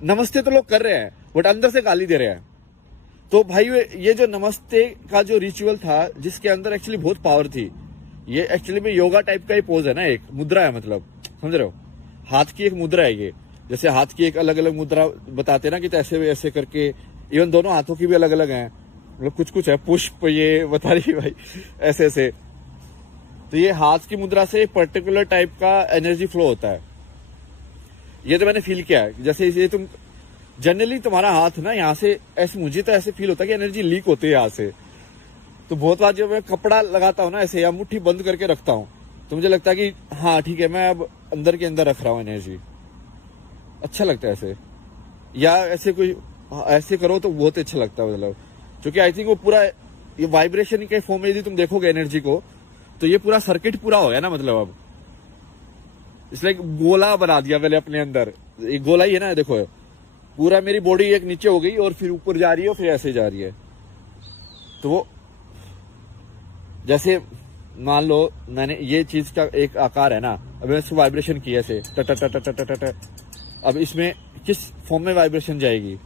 नमस्ते तो लोग कर रहे हैं बट अंदर से गाली दे रहे हैं। तो भाई ये जो नमस्ते का जो रिचुअल था, जिसके अंदर एक्चुअली बहुत पावर थी, ये एक्चुअली में योगा टाइप का ही पोज है ना, एक मुद्रा है, मतलब समझ रहे हो, हाथ की एक मुद्रा है ये। जैसे हाथ की एक अलग अलग मुद्रा बताते हैं ना कि तो ऐसे ऐसे करके, इवन दोनों हाथों की भी अलग अलग है, मतलब कुछ कुछ है, पुष्प ये बता रही भाई, ऐसे ऐसे। तो ये हाथ की मुद्रा से एक पर्टिकुलर टाइप का एनर्जी फ्लो होता है, ये तो मैंने फील किया है। जैसे ये तुम जनरली तुम्हारा हाथ ना यहाँ से ऐसे, मुझे तो ऐसे फील होता है कि एनर्जी लीक होती है यहाँ से। तो बहुत बार जब मैं कपड़ा लगाता हूँ ना ऐसे, या मुट्ठी बंद करके रखता हूँ, तो मुझे लगता है कि हाँ ठीक है, मैं अब अंदर के अंदर रख रहा हूँ एनर्जी, अच्छा लगता है ऐसे। या ऐसे कोई ऐसे करो तो बहुत अच्छा लगता है, मतलब क्योंकि आई थिंक वो पूरा ये वाइब्रेशन के फॉर्म में यदि तुम देखोगे एनर्जी को, तो ये पूरा सर्किट पूरा हो गया ना, मतलब अब इसलिए गोला बना दिया मैंने अपने अंदर, एक गोला ही है ना, देखो पूरा मेरी बॉडी एक नीचे हो गई और फिर ऊपर जा रही है, फिर ऐसे जा रही है। तो वो जैसे मान लो मैंने ये चीज का एक आकार है ना, अब मैंने इसको वाइब्रेशन किया ऐसे ट, अब इसमें किस फॉर्म में वाइब्रेशन जाएगी।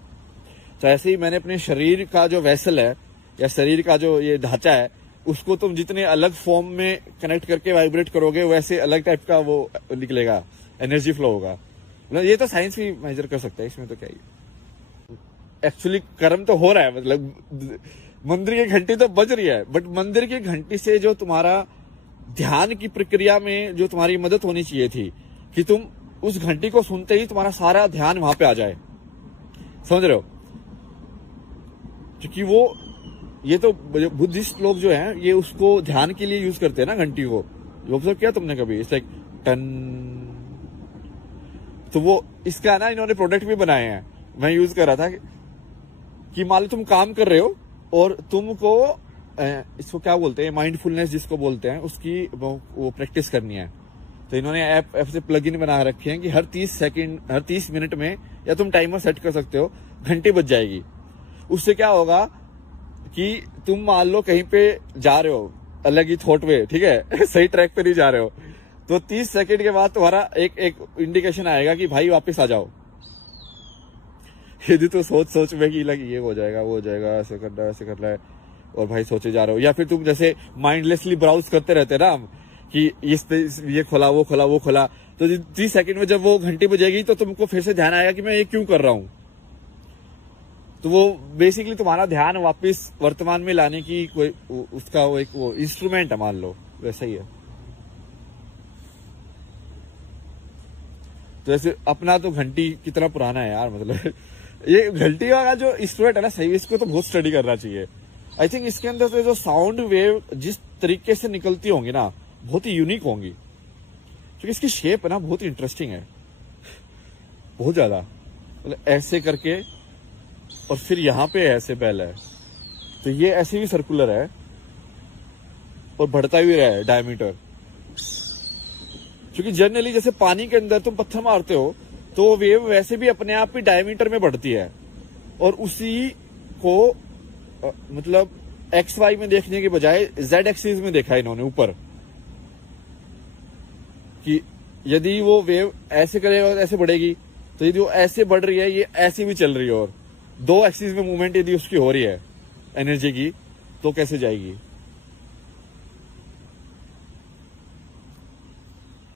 तो ऐसे ही मैंने अपने शरीर का जो वेसल है या शरीर का जो ये ढांचा है, उसको तुम जितने अलग फॉर्म में कनेक्ट करके वाइब्रेट करोगे, वैसे अलग टाइप का वो निकलेगा, एनर्जी फ्लो होगा। मतलब ये तो साइंस भी मेजर कर सकता है, इसमें तो क्या ही। एक्चुअली कर्म तो हो रहा है, मतलब मंदिर की घंटी तो बज रही है, बट मंदिर की घंटी से जो तुम्हारा ध्यान की प्रक्रिया में जो तुम्हारी मदद होनी चाहिए थी, कि तुम उस घंटी को सुनते ही तुम्हारा सारा ध्यान वहां पे आ जाए, समझ रहे हो। क्योंकि वो ये तो बुद्धिस्ट लोग जो हैं, ये उसको ध्यान के लिए यूज करते हैं ना घंटी को, ऑब्जर्व किया तुमने कभी, इट्स लाइक टन। तो वो इसका ना इन्होंने प्रोडक्ट भी बनाए हैं, मैं यूज कर रहा था कि मान लो तुम काम कर रहे हो और तुमको इसको क्या बोलते हैं, माइंडफुलनेस जिसको बोलते हैं, उसकी वो प्रैक्टिस करनी है। तो इन्होंने ऐप से प्लग इन बना रखे हैं कि हर 30 सेकंड, हर 30 मिनट में, या तुम टाइमर सेट कर सकते हो, घंटी बज जाएगी। उससे क्या होगा कि तुम मान लो कहीं पे जा रहे हो अलग ही थॉट में, ठीक है सही ट्रैक पे नहीं जा रहे हो, तो 30 सेकंड के बाद तुम्हारा एक इंडिकेशन आएगा कि भाई वापस आ जाओ। यदि तो सोच में कि लगी ये हो जाएगा, वो हो जाएगा, ऐसे करना है, ऐसे करना है, और भाई सोचे जा रहे हो। या फिर तुम जैसे माइंडलेसली ब्राउज करते रहते ना हम, कि ये खोला, वो खोला, वो खोला, तो 30 सेकंड में जब वो घंटी बजेगी तो तुमको फिर से ध्यान आएगा कि मैं ये क्यों कर रहा हूं। तो वो बेसिकली तुम्हारा ध्यान वापस वर्तमान में लाने की कोई उसका वो एक इंस्ट्रूमेंट है, मान लो वैसा ही है। तो ऐसे अपना तो घंटी कितना पुराना है यार, मतलब ये घंटी का जो इंस्ट्रूमेंट है ना, सही, इसको तो बहुत स्टडी करना चाहिए। आई थिंक इसके अंदर से जो साउंड वेव जिस तरीके से निकलती होंगी ना, बहुत ही यूनिक होंगी, क्योंकि इसकी शेप है ना बहुत ही इंटरेस्टिंग है, बहुत ज्यादा, मतलब ऐसे करके, और फिर यहाँ पे ऐसे बेल है, तो ये ऐसे भी सर्कुलर है और बढ़ता भी रहा है डायमीटर। क्योंकि जनरली जैसे पानी के अंदर तुम पत्थर मारते हो तो वेव वैसे भी अपने आप ही डायमीटर में बढ़ती है, और उसी को मतलब एक्स वाई में देखने के बजाय जेड एक्सिस में देखा इन्होंने ऊपर, कि यदि वो वेव ऐसे करेगा तो ऐसे बढ़ेगी, तो यदि वो ऐसे बढ़ रही है, ये ऐसे भी चल रही है, और 2 एक्सिस में मूवमेंट यदि उसकी हो रही है एनर्जी की, तो कैसे जाएगी।